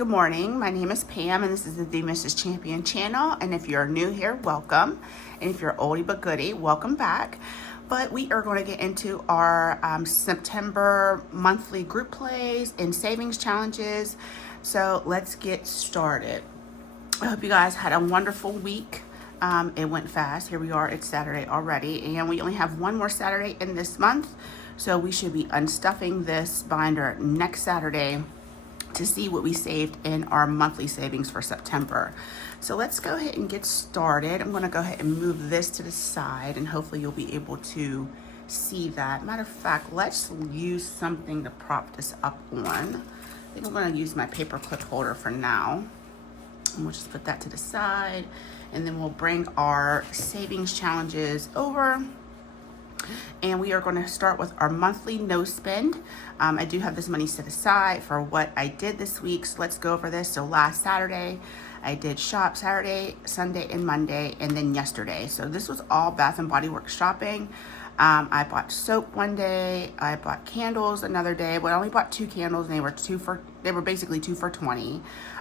good morning. My name is Pam and this is the Mrs. Champion channel. And if you're new here, welcome. And if you're oldie but goodie, welcome back. But we are going to get into our September monthly group plays and savings challenges. So let's get started. I hope you guys had a wonderful week. It went fast. Here we are, it's Saturday already. And we only have one more Saturday in this month. So we should be unstuffing this binder next Saturday to see what we saved in our monthly savings for September. So let's go ahead and get started. I'm going to go ahead and move this to the side and hopefully you'll be able to see that. Matter of fact, let's use something to prop this up on. I think I'm going to use my paper clip holder for now. And we'll just put that to the side and then we'll bring our savings challenges over. And we are going to start with our monthly no spend. I do have this money set aside for what I did this week. So let's go over this. So last Saturday, I did shop Saturday, Sunday, and Monday, and then yesterday. So this was all Bath and Body Works shopping. I bought soap one day. I bought candles another day. But I only bought 2 candles, and they were basically 2 for $20.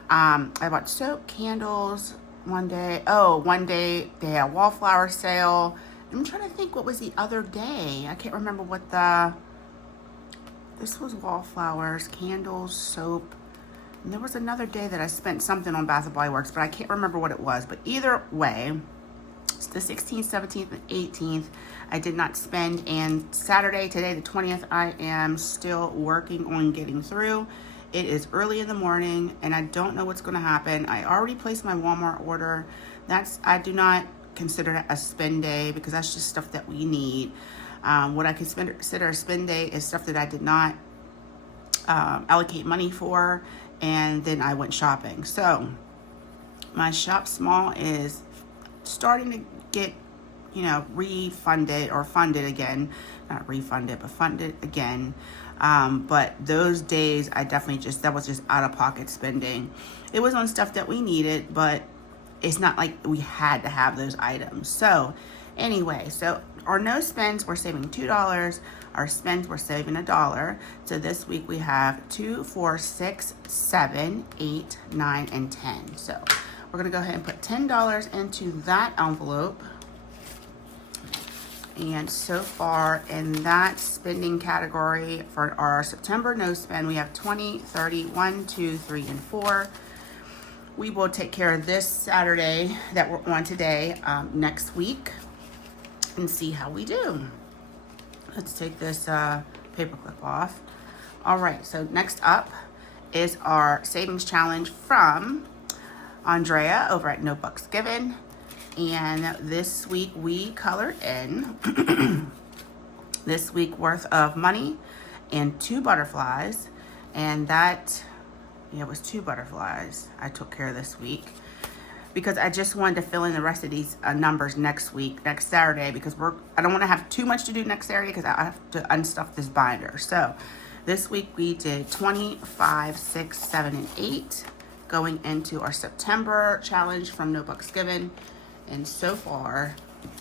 I bought soap, candles one day. Oh, one day they had a wallflower sale. I'm trying to think what was the other day. I can't remember what this was wallflowers, candles, soap. And there was another day that I spent something on Bath & Body Works, but I can't remember what it was. But either way, it's the 16th, 17th, and 18th. I did not spend. And Saturday, today, the 20th, I am still working on getting through. It is early in the morning, and I don't know what's going to happen. I already placed my Walmart order. I do not consider it a spend day because that's just stuff that we need. What I consider a spend day is stuff that I did not allocate money for, and then I went shopping. So my shop small is starting to get, refunded or funded again. Not refunded, but funded again. But those days I definitely that was just out of pocket spending. It was on stuff that we needed, but it's not like we had to have those items. So anyway, so our no spends, we're saving $2. Our spends, we're saving $1. So this week we have 2, 4, 6, 7, 8, 9, and 10. So we're gonna go ahead and put $10 into that envelope. And so far in that spending category for our September no spend, we have 20, 30, 1, 2, 3, and 4. We will take care of this Saturday that we're on today next week and see how we do. Let's take this paper clip off. All right, so next up is our savings challenge from Andrea over at No Bucks Given. And this week we colored in this week worth of money and 2 butterflies. And that, it was 2 butterflies I took care of this week because I just wanted to fill in the rest of these numbers next Saturday, because I don't want to have too much to do next Saturday because I have to unstuff this binder. So this week we did 20, 5, 6, 7, and 8 going into our September challenge from No Bucks Given. And so far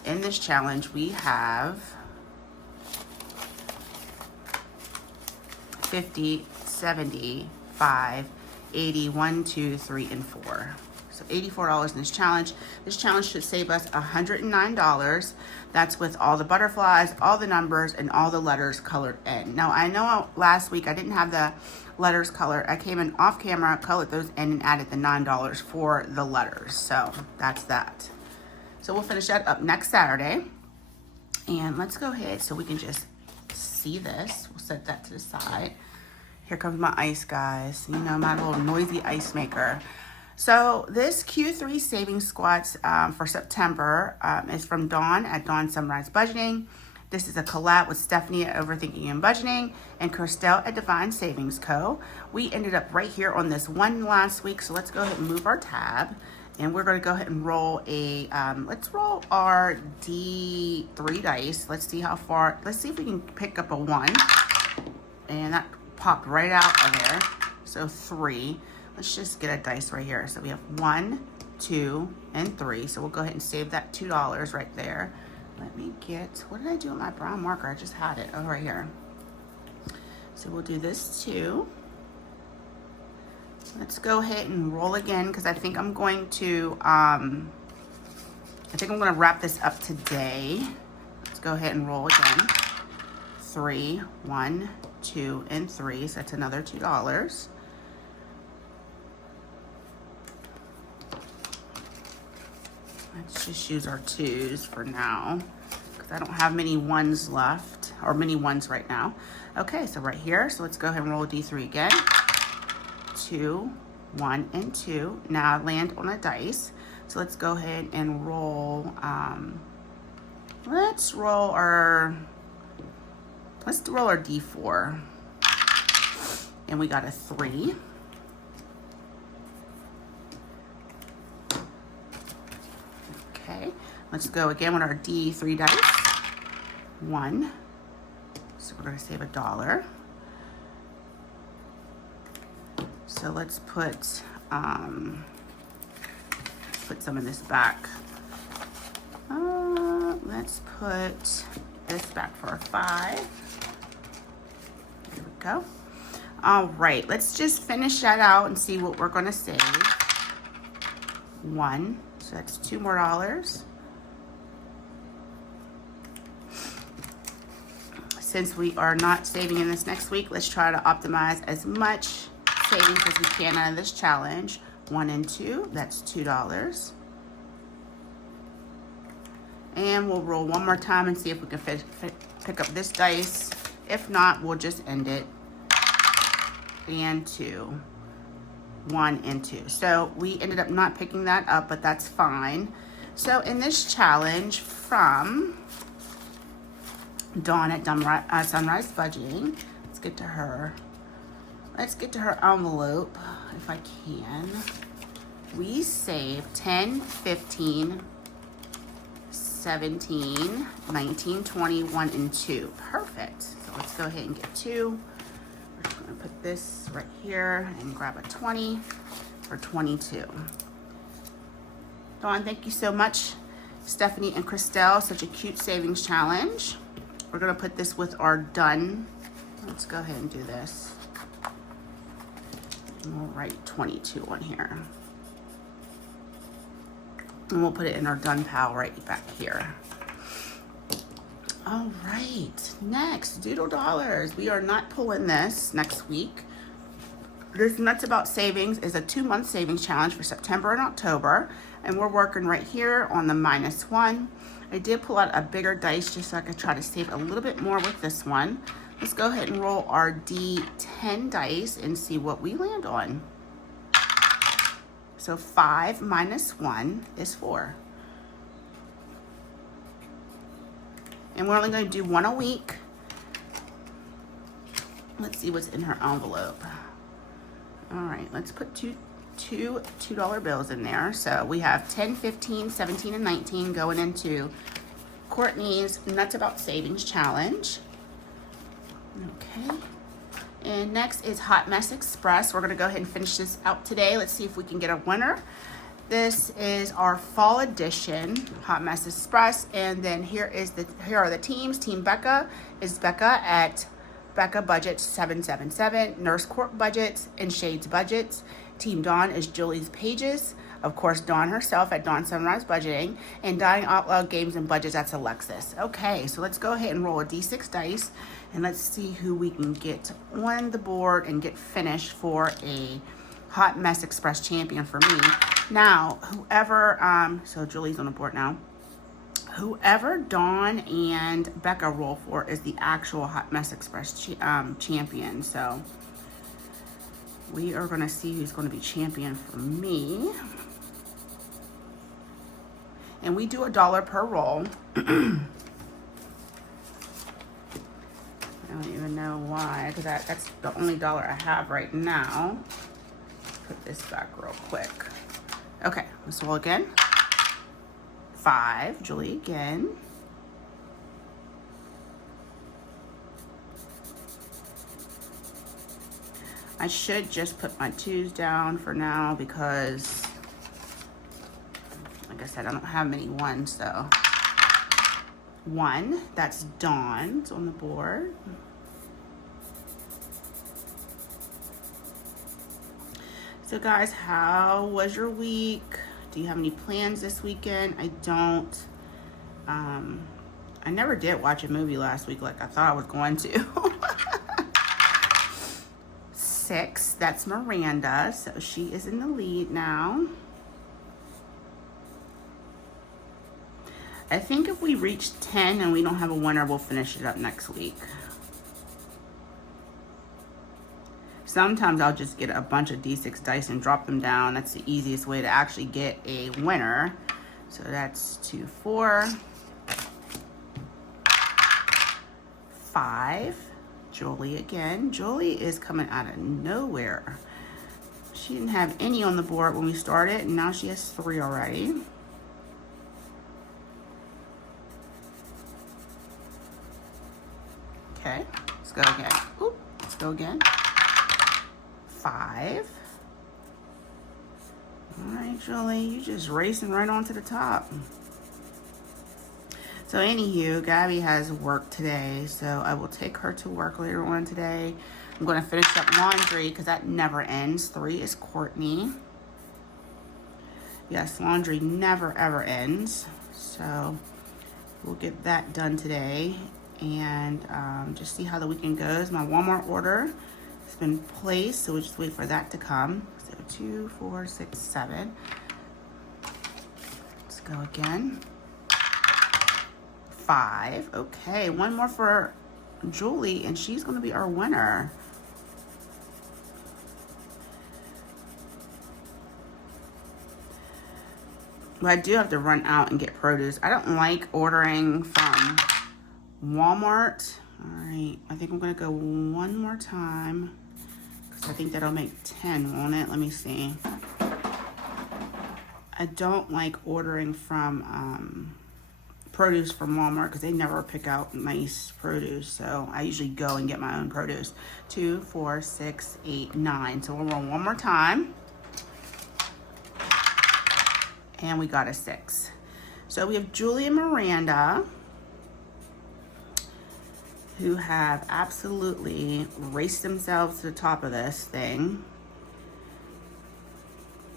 in this challenge we have 50, 75, 80, 1, 2, 3, and 4. So $84 in this challenge. This challenge should save us $109. That's with all the butterflies, all the numbers, and all the letters colored in. Now I know last week I didn't have the letters colored. I came in off camera, colored those in, and added the $9 for the letters. So that's that. So we'll finish that up next Saturday. And let's go ahead so we can just see this. We'll set that to the side. Here comes my ice, guys. My little noisy ice maker. So this Q3 savings squats for September is from Dawn at Dawn Sunrise Budgeting. This is a collab with Stephanie at Overthinking and Budgeting and Kirstel at Divine Savings Co. We ended up right here on this one last week. So let's go ahead and move our tab. And we're going to go ahead and roll let's roll our D3 dice. Let's see how far, let's see if we can pick up a 1. And that popped right out of there. So 3. Let's just get a dice right here. So we have 1, 2, and 3. So we'll go ahead and save that $2 right there. Let me get, what did I do with my brown marker? I just had it. Oh, right here. So we'll do this too. Let's go ahead and roll again because I think I'm going to wrap this up today. Let's go ahead and roll again. 3, 1, 2, and 3. So that's another $2. Let's just use our 2s for now because I don't have many 1s left, or many 1s right now. Okay, so right here, so let's go ahead and roll D3 again. 2, 1, and 2. Now I land on a dice. So let's go ahead and roll, let's roll our D4. And we got a 3. Okay, let's go again with our D3 dice. 1. So we're gonna save $1. So let's put some of this back. Let's put this back for a 5. There we go. All right, let's just finish that out and see what we're gonna save. 1, so that's $2 more. Since we are not saving in this next week, let's try to optimize as much savings as we can out of this challenge. 1 and 2, that's $2. And we'll roll one more time and see if we can pick up this dice. If not, we'll just end it. And 2. 1 and 2. So we ended up not picking that up, but that's fine. So in this challenge from Dawn at Sunrise Budgeting, let's get to her. Let's get to her envelope if I can. We saved 10, 15, 17, 19, 20, 1, and 2. Perfect. So let's go ahead and get 2. We're just going to put this right here and grab a 20 for 22. Dawn, thank you so much. Stephanie and Christelle, such a cute savings challenge. We're going to put this with our done. Let's go ahead and do this. And we'll write 22 on here. And we'll put it in our done pile right back here. All right, next, Doodle Dollars. We are not pulling this next week. This Nuts About Savings is a 2-month savings challenge for September and October. And we're working right here on the -1. I did pull out a bigger dice just so I could try to save a little bit more with this one. Let's go ahead and roll our D10 dice and see what we land on. So 5 minus 1 is 4. And we're only going to do 1 a week. Let's see what's in her envelope. All right, let's put two $2 bills in there. So we have 10, 15, 17, and 19 going into Courtney's Nuts About Savings Challenge. Okay. And next is Hot Mess Express. We're going to go ahead and finish this out today. Let's see if we can get a winner. This is our fall edition, Hot Mess Express. And then here are the teams. Team Becca is Becca at Becca Budgets 777, Nurse Court Budgets, and Shades Budgets. Team Dawn is Julie's Pages. Of course, Dawn herself at Dawn Sunrise Budgeting. And Dying Out Loud Games and Budgets, that's Alexis. Okay, so let's go ahead and roll a D6 dice. And let's see who we can get on the board and get finished for a Hot Mess Express champion for me. Now, whoever, so Julie's on the board now. Whoever Dawn and Becca roll for is the actual Hot Mess Express champion. So we are going to see who's going to be champion for me. And we do $1 per roll. I don't even know why, because that's the only dollar I have right now. Put this back real quick. Okay, let's roll again. 5, Julie again. I should just put my 2s down for now because, like I said, I don't have many 1s, so. 1, that's Dawn's on the board. So guys, how was your week? Do you have any plans this weekend? I don't. I never did watch a movie last week like I thought I was going to. 6, that's Miranda. So she is in the lead now. I think if we reach 10 and we don't have a winner, we'll finish it up next week. Sometimes I'll just get a bunch of D6 dice and drop them down. That's the easiest way to actually get a winner. So that's 2, 4, 5. Julie again. Julie is coming out of nowhere. She didn't have any on the board when we started, and now she has 3 already. Okay, let's go again. Oop, let's go again. 5. All right, Julie, you just racing right on to the top. So anywho, Gabby has work today, so I will take her to work later on today. I'm going to finish up laundry because that never ends. 3 is Courtney. Yes, laundry never ever ends. So we'll get that done today and just see how the weekend goes. My Walmart order has been placed, so we'll just wait for that to come. So 2, 4, 6, 7. Let's go again. 5. Okay, one more for Julie, and she's going to be our winner. But I do have to run out and get produce. I don't like ordering from Walmart. All right, I think I'm going to go one more time because I think that'll make 10, won't it? Let me see. I don't like ordering from produce from Walmart because they never pick out nice produce. So I usually go and get my own produce. 2, 4, 6, 8, 9. So we'll roll one more time. And we got a 6. So we have Julie and Miranda, who have absolutely raced themselves to the top of this thing.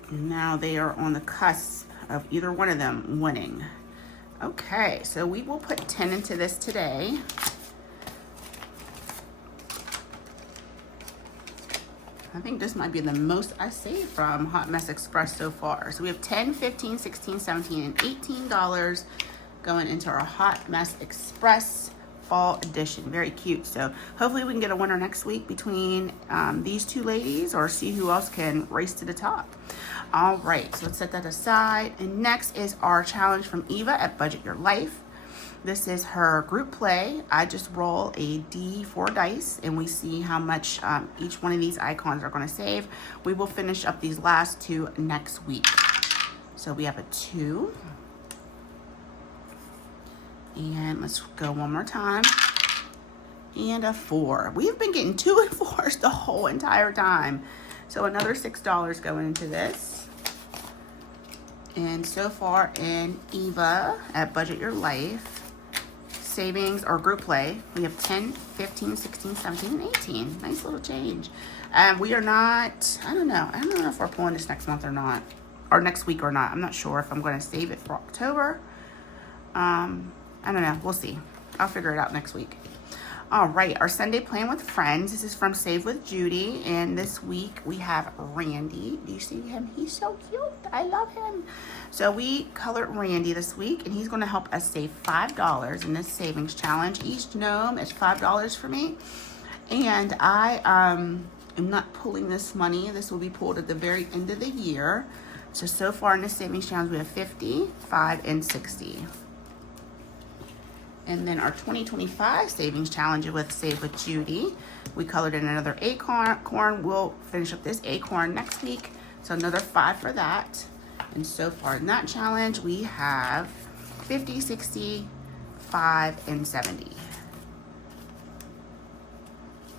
And now they are on the cusp of either one of them winning. Okay, so we will put 10 into this today. I think this might be the most I saved from Hot Mess Express so far. So we have 10, 15, 16, 17, and $18 going into our Hot Mess Express Fall Edition. Very cute. So hopefully we can get a winner next week between these two ladies, or see who else can race to the top. All right, so let's set that aside. And next is our challenge from Eva at Budget Your Life. This is her group play. I just roll a D4 dice and we see how much each one of these icons are going to save. We will finish up these last 2 next week. So we have a 2. And let's go one more time. And a 4. We've been getting 2 and 4s the whole entire time. So another $6 going into this. And so far in Eva at Budget Your Life, savings or group play, we have 10, 15, 16, 17, and 18. Nice little change. We are not, I don't know if we're pulling this next month or not, or next week or not. I'm not sure if I'm going to save it for October. I don't know. We'll see. I'll figure it out next week. All right, our Sunday plan with friends. This is from Save with Judy, and this week we have Randy. Do you see him? He's so cute. I love him. So we colored Randy this week, and he's going to help us save $5 in this savings challenge. Each gnome is $5 for me, and I am not pulling this money. This will be pulled at the very end of the year. So far in this savings challenge, we have 50, 5, and 60. And then our 2025 savings challenge with Save with Judy. We colored in another acorn. We'll finish up this acorn next week. So another 5 for that. And so far in that challenge, we have 50, 60, 5, and 70.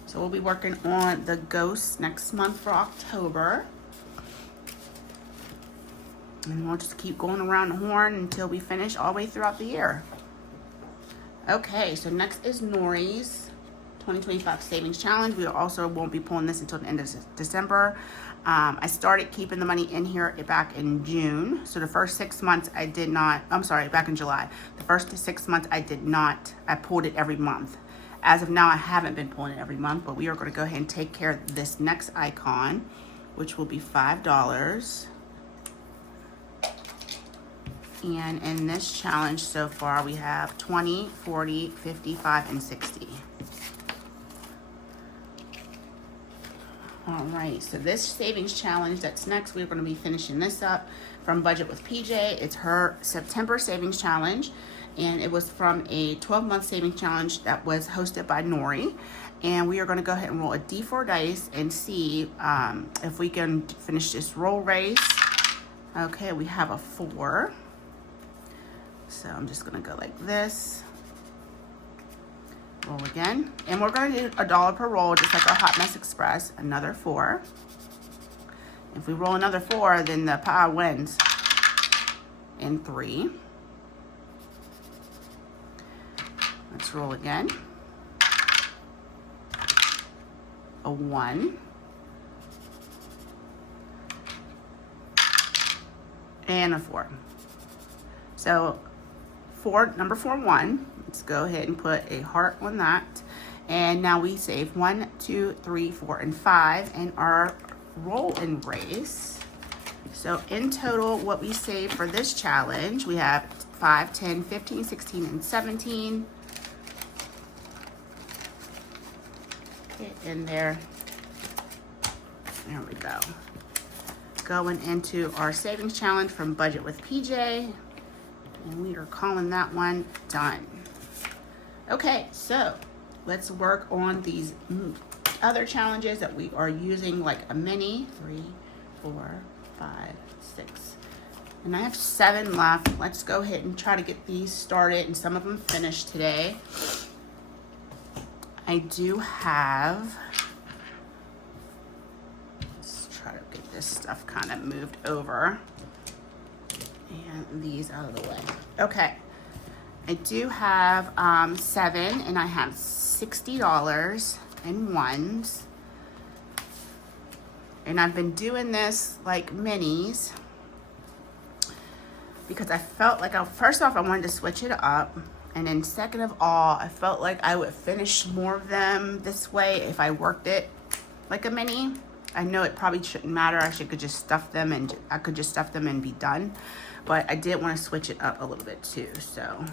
So we'll be working on the ghosts next month for October. And we'll just keep going around the horn until we finish all the way throughout the year. Okay, so next is Nori's 2025 Savings Challenge. We also won't be pulling this until the end of December. I started keeping the money in here back in June. So the first 6 months I did not, I'm sorry, back in July. The first 6 months I did not, I pulled it every month. As of now, I haven't been pulling it every month, but we are going to go ahead and take care of this next icon, which will be $5. And in this challenge so far, we have 20, 40, 55, and 60. All right, so this savings challenge that's next, we're going to be finishing this up from Budget with PJ. It's her September savings challenge, and it was from a 12-month savings challenge that was hosted by Nori. And we are going to go ahead and roll a D4 dice and see if we can finish this roll race. Okay, we have a 4. So I'm just going to go like this. Roll again, and we're going to do $1 per roll, just like our Hot Mess Express. Another 4. If we roll another 4, then the pie wins. And 3. Let's roll again. A 1. And a 4. So number 4, 1. Let's go ahead and put a heart on that. And now we save 1, 2, 3, 4, and 5 in our roll and race. So in total, what we saved for this challenge, we have 5, 10, 15, 16, and 17. Get in there. There we go. Going into our savings challenge from Budget with PJ. And we are calling that one done. Okay, so let's work on these other challenges that we are using, like a mini. 3, 4, 5, 6. And I have 7 left. Let's go ahead and try to get these started and some of them finished today. I do have, let's try to get this stuff kind of moved over. And these out of the way. Okay. I do have 7, and I have $60 in ones. And I've been doing this like minis because I felt like, first off, I wanted to switch it up. And then second of all, I felt like I would finish more of them this way if I worked it like a mini. I know it probably shouldn't matter. I could just stuff them, and I could just stuff them and be done. But I did want to switch it up a little bit too, so.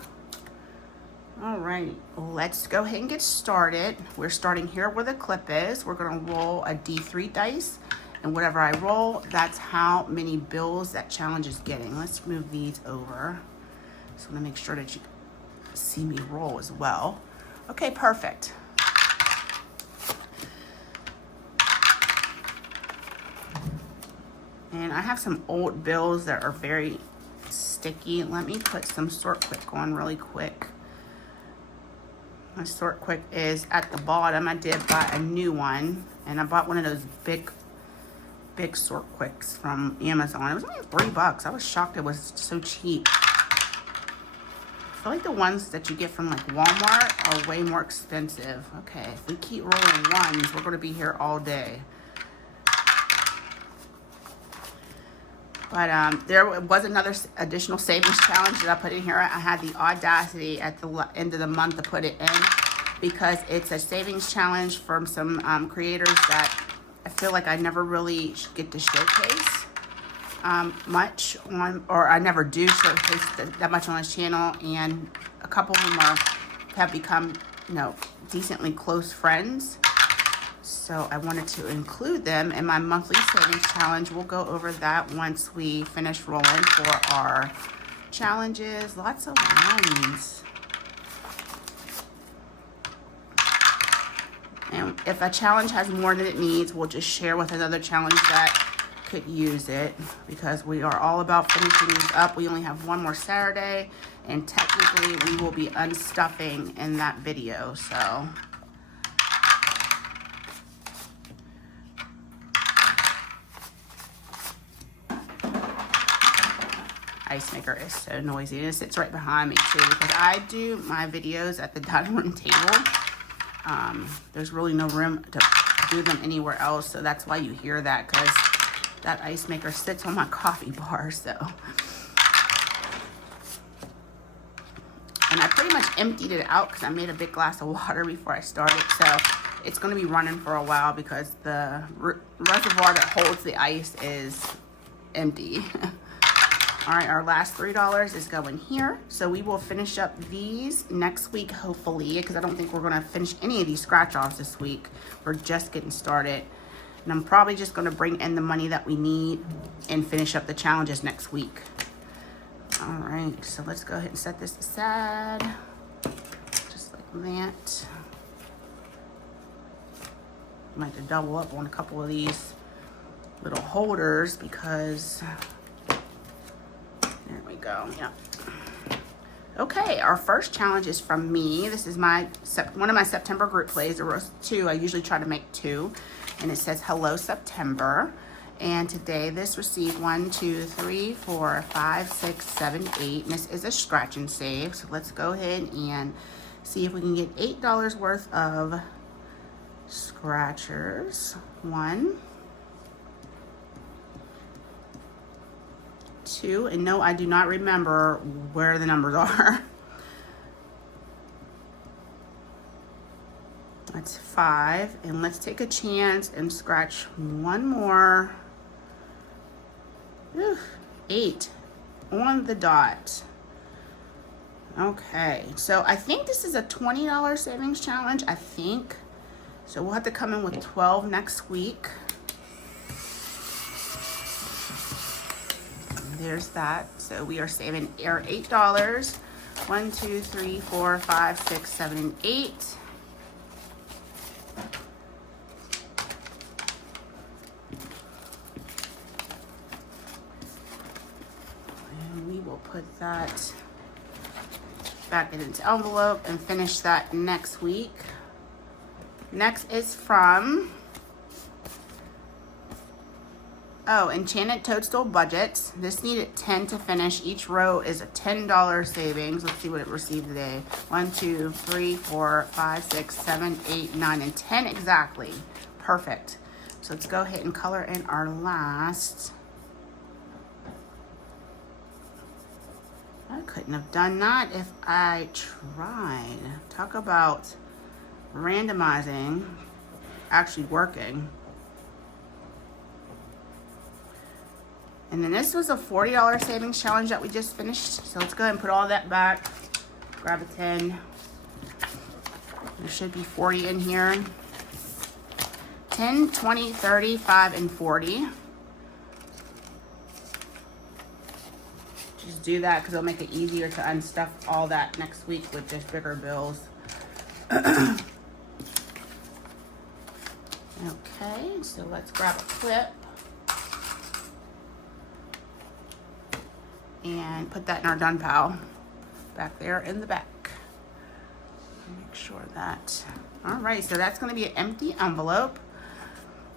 All right, let's go ahead and get started. We're starting here where the clip is. We're gonna roll a D3 dice, and whatever I roll, that's how many bills that challenge is getting. Let's move these over. So I'm gonna make sure that you see me roll as well. Okay, perfect. And I have some old bills that are very sticky. Let me put some Sort Quick on really quick. My Sort Quick is at the bottom. I did buy a new one, and I bought one of those big Sort Quicks from Amazon. It was only $3. I was shocked it was so cheap. I feel like the ones that you get from like Walmart are way more expensive. Okay, if we keep rolling ones, we're gonna be here all day. But there was another additional savings challenge that I put in here. I had the audacity at the end of the month to put it in because it's a savings challenge from some creators that I feel like I never really get to showcase much on, or I never do showcase that much on this channel. And a couple of them have become, decently close friends. So I wanted to include them in my monthly savings challenge. We'll go over that once we finish rolling for our challenges. Lots of ones. And if a challenge has more than it needs, we'll just share with another challenge that could use it, because we are all about finishing these up. We only have one more Saturday, and technically we will be unstuffing in that video, so. Ice maker is so noisy, and it sits right behind me too, because I do my videos at the dining room table. There's really no room to do them anywhere else, so that's why you hear that, because that ice maker sits on my coffee bar, so. And I pretty much emptied it out because I made a big glass of water before I started, so it's going to be running for a while because the reservoir that holds the ice is empty. All right, our last $3 is going here. So we will finish up these next week, hopefully, because I don't think we're going to finish any of these scratch-offs this week. We're just getting started. And I'm probably just going to bring in the money that we need and finish up the challenges next week. All right, so let's go ahead and set this aside, just like that. I might have to double up on a couple of these little holders because, there we go, yeah. Okay, our first challenge is from me. This is one of my September group plays. There was 2, I usually try to make 2, and it says Hello September. And today this received 1, 2, 3, 4, 5, 6, 7, 8. And this is a scratch and save. So let's go ahead and see if we can get $8 worth of scratchers. 1, 2, and no, I do not remember where the numbers are. That's 5, and let's take a chance and scratch one more. 8 on the dot. Okay, so I think this is a $20 savings challenge, I think. So we'll have to come in with 12 next week. There's that. So we are saving our $8. 1, 2, 3, 4, 5, 6, 7, and 8. Put that back in its envelope and finish that next week. Next is from Enchanted Toadstool Budgets. This needed 10 to finish. Each row is a $10 savings. Let's see what it received today. 1, 2, 3, 4, 5, 6, 7, 8, 9, and 10 exactly. Perfect. So let's go ahead and color in our last. I couldn't have done that if I tried. Talk about randomizing actually working. And then this was a $40 savings challenge that we just finished. So let's go ahead and put all that back. Grab a 10. There should be 40 in here. 10, 20, 30, 5, and 40. Just do that because it'll make it easier to unstuff all that next week with just bigger bills. Okay, so let's grab a clip and put that in our done pile back there in the back. Make sure that, all right, so that's going to be an empty envelope.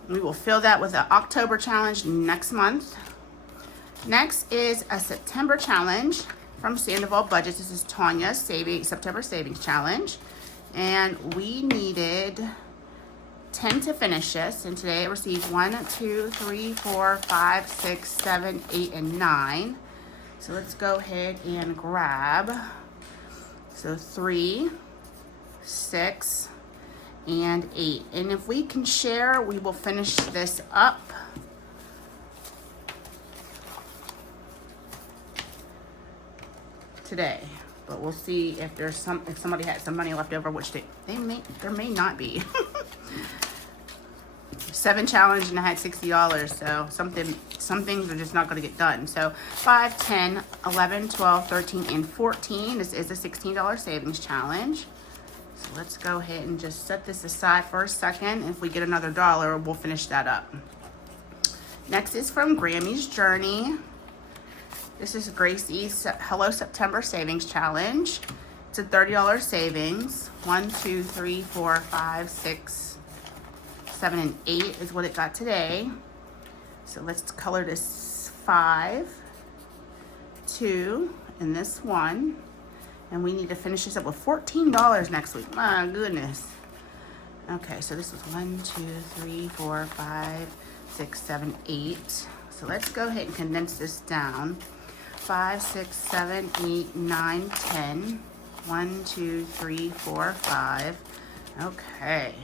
We will fill that with an October challenge next month. Next is a September challenge from Sandoval Budgets. This is Tanya's September Savings Challenge. And we needed 10 to finish this. And today it received 1, 2, 3, 4, 5, 6, 7, 8, and 9. So let's go ahead and grab. So 3, 6, and 8. And if we can share, we will finish this up. Today, but we'll see if there's if somebody had some money left over, which there may not be. 7 challenge and I had $60, so some things are just not going to get done. So 5, 10, 11, 12, 13, and 14. This is a $16 savings challenge. So let's go ahead and just set this aside for a second. If we get another $1, we'll finish that up. Next is from Grammy's Journey. This is Gracie's Hello September Savings Challenge. It's a $30 savings. 1, 2, 3, 4, 5, 6, 7, and 8 is what it got today. So let's color this 5, 2, and this 1. And we need to finish this up with $14 next week. My goodness. Okay, so this was 1, 2, 3, 4, 5, 6, 7, 8. So let's go ahead and condense this down. 5, 6, 7, 8, 9, 10. 1, 2, 3, 4, 5. Okay.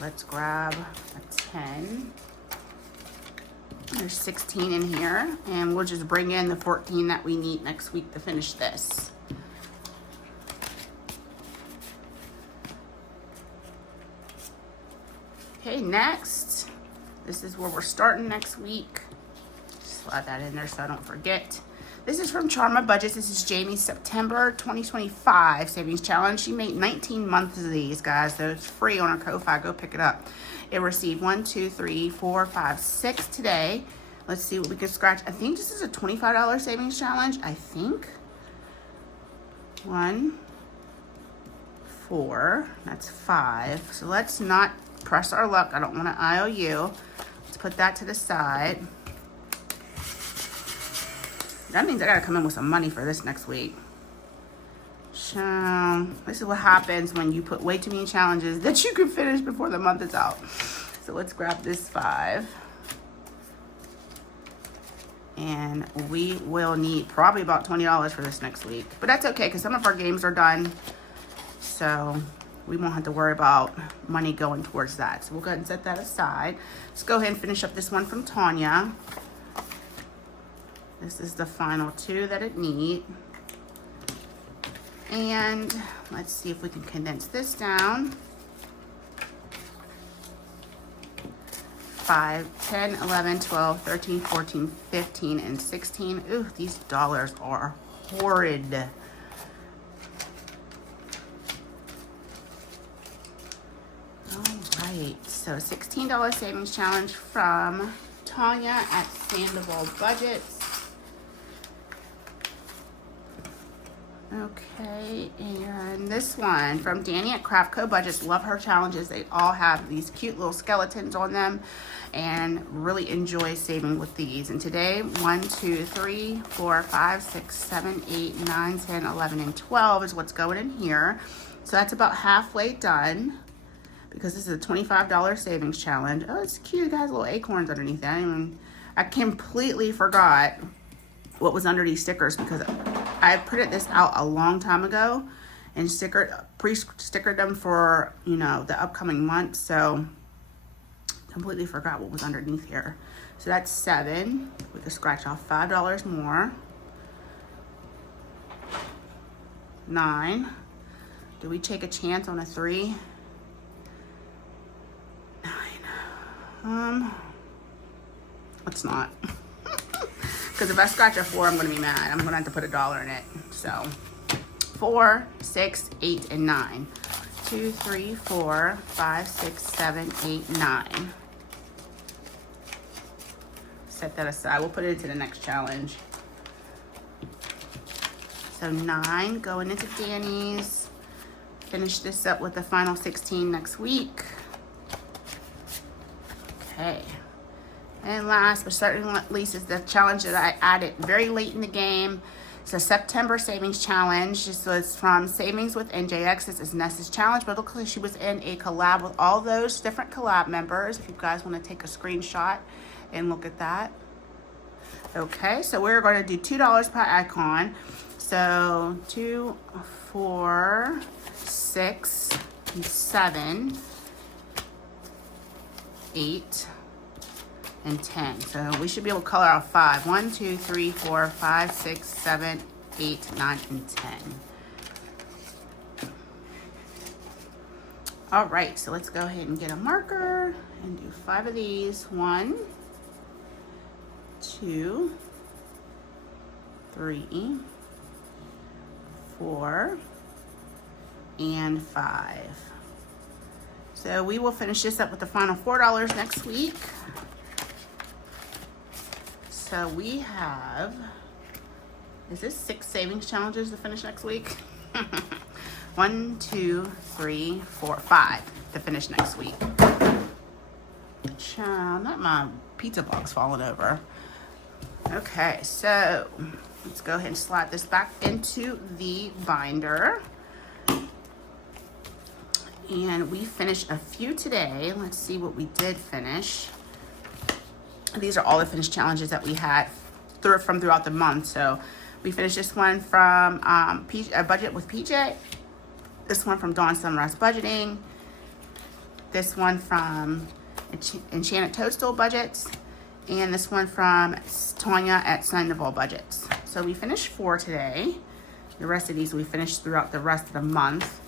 Let's grab a 10. There's 16 in here, and we'll just bring in the 14 that we need next week to finish this. Okay, next, this is where we're starting next week. Slide that in there so I don't forget. This is from Charma Budgets. This is Jamie's September 2025 Savings Challenge. She made 19 months of these, guys, so it's free on her Ko-Fi. Go pick it up. It received 1, 2, 3, 4, 5, 6 today. Let's see what we can scratch. I think this is a $25 savings challenge. I think. 1, 4, that's 5. So let's not press our luck. I don't want an IOU. Let's put that to the side. That means I gotta come in with some money for this next week. So this is what happens when you put way too many challenges that you can finish before the month is out. So let's grab this 5. And we will need probably about $20 for this next week. But that's okay, because some of our games are done. So we won't have to worry about money going towards that. So we'll go ahead and set that aside. Let's go ahead and finish up this one from Tanya. This is the final 2 that it needs. And let's see if we can condense this down. 5, 10, 11, 12, 13, 14, 15, and 16. Ooh, these dollars are horrid. All right, so $16 savings challenge from Tanya at Sandoval Budgets. Okay, and this one from Danny at Craft Co Budgets. Love her challenges. They all have these cute little skeletons on them and really enjoy saving with these. And today, 1, 2, 3, 4, 5, 6, 7, 8, 9, 10, 11, and 12 is what's going in here. So that's about halfway done because this is a $25 savings challenge. Oh, it's cute. It has little acorns underneath that. I completely forgot what was under these stickers because I printed this out a long time ago and pre-stickered them for, you know, the upcoming month. So completely forgot what was underneath here. So that's 7. We could scratch off $5 more. 9. Do we take a chance on a 3? 9. Let's not. Because if I scratch a 4, I'm going to be mad. I'm going to have to put $1 in it. So 4, 6, 8, and 9. 2, 3, 4, 5, 6, 7, 8, 9. Set that aside. We'll put it into the next challenge. So 9 going into Danny's. Finish this up with the final 16 next week. Okay. And last but certainly not least is the challenge that I added very late in the game. It's a September savings challenge. So it's from Savings with NJX. This is Nessa's challenge, but it looks like she was in a collab with all those different collab members. If you guys want to take a screenshot and look at that. Okay, so we're going to do $2 per icon. So 2, 4, 6, 7, 8, and 10. So we should be able to color out 5. 1, 2, 3, 4, 5, 6, 7, 8, 9, and 10. All right, so let's go ahead and get a marker and do 5 of these. 1, 2, 3, 4, and 5. So we will finish this up with the final $4 next week. So we have, is this 6 savings challenges to finish next week? 1, 2, 3, 4, 5 to finish next week. Child, not my pizza box falling over. Okay, so let's go ahead and slide this back into the binder. And we finished a few today. Let's see what we did finish. These are all the finished challenges that we had throughout the month. So we finished this one from Budget with PJ, this one from Dawn Sunrise Budgeting, this one from Enchanted Toadstool Budgets, and this one from Tonya at Sandoval Budgets. So we finished 4 today. The rest of these we finished throughout the rest of the month.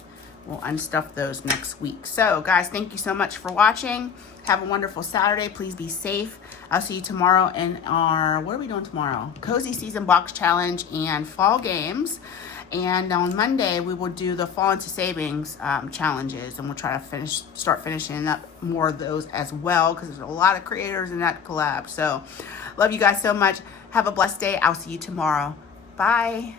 We'll unstuff those next week. So guys, thank you so much for watching. Have a wonderful Saturday. Please be safe. I'll see you tomorrow in our, what are we doing tomorrow? Cozy Season Box Challenge and Fall Games. And on Monday, we will do the Fall into Savings challenges, and we'll try to start finishing up more of those as well, because there's a lot of creators in that collab. So love you guys so much. Have a blessed day. I'll see you tomorrow. Bye.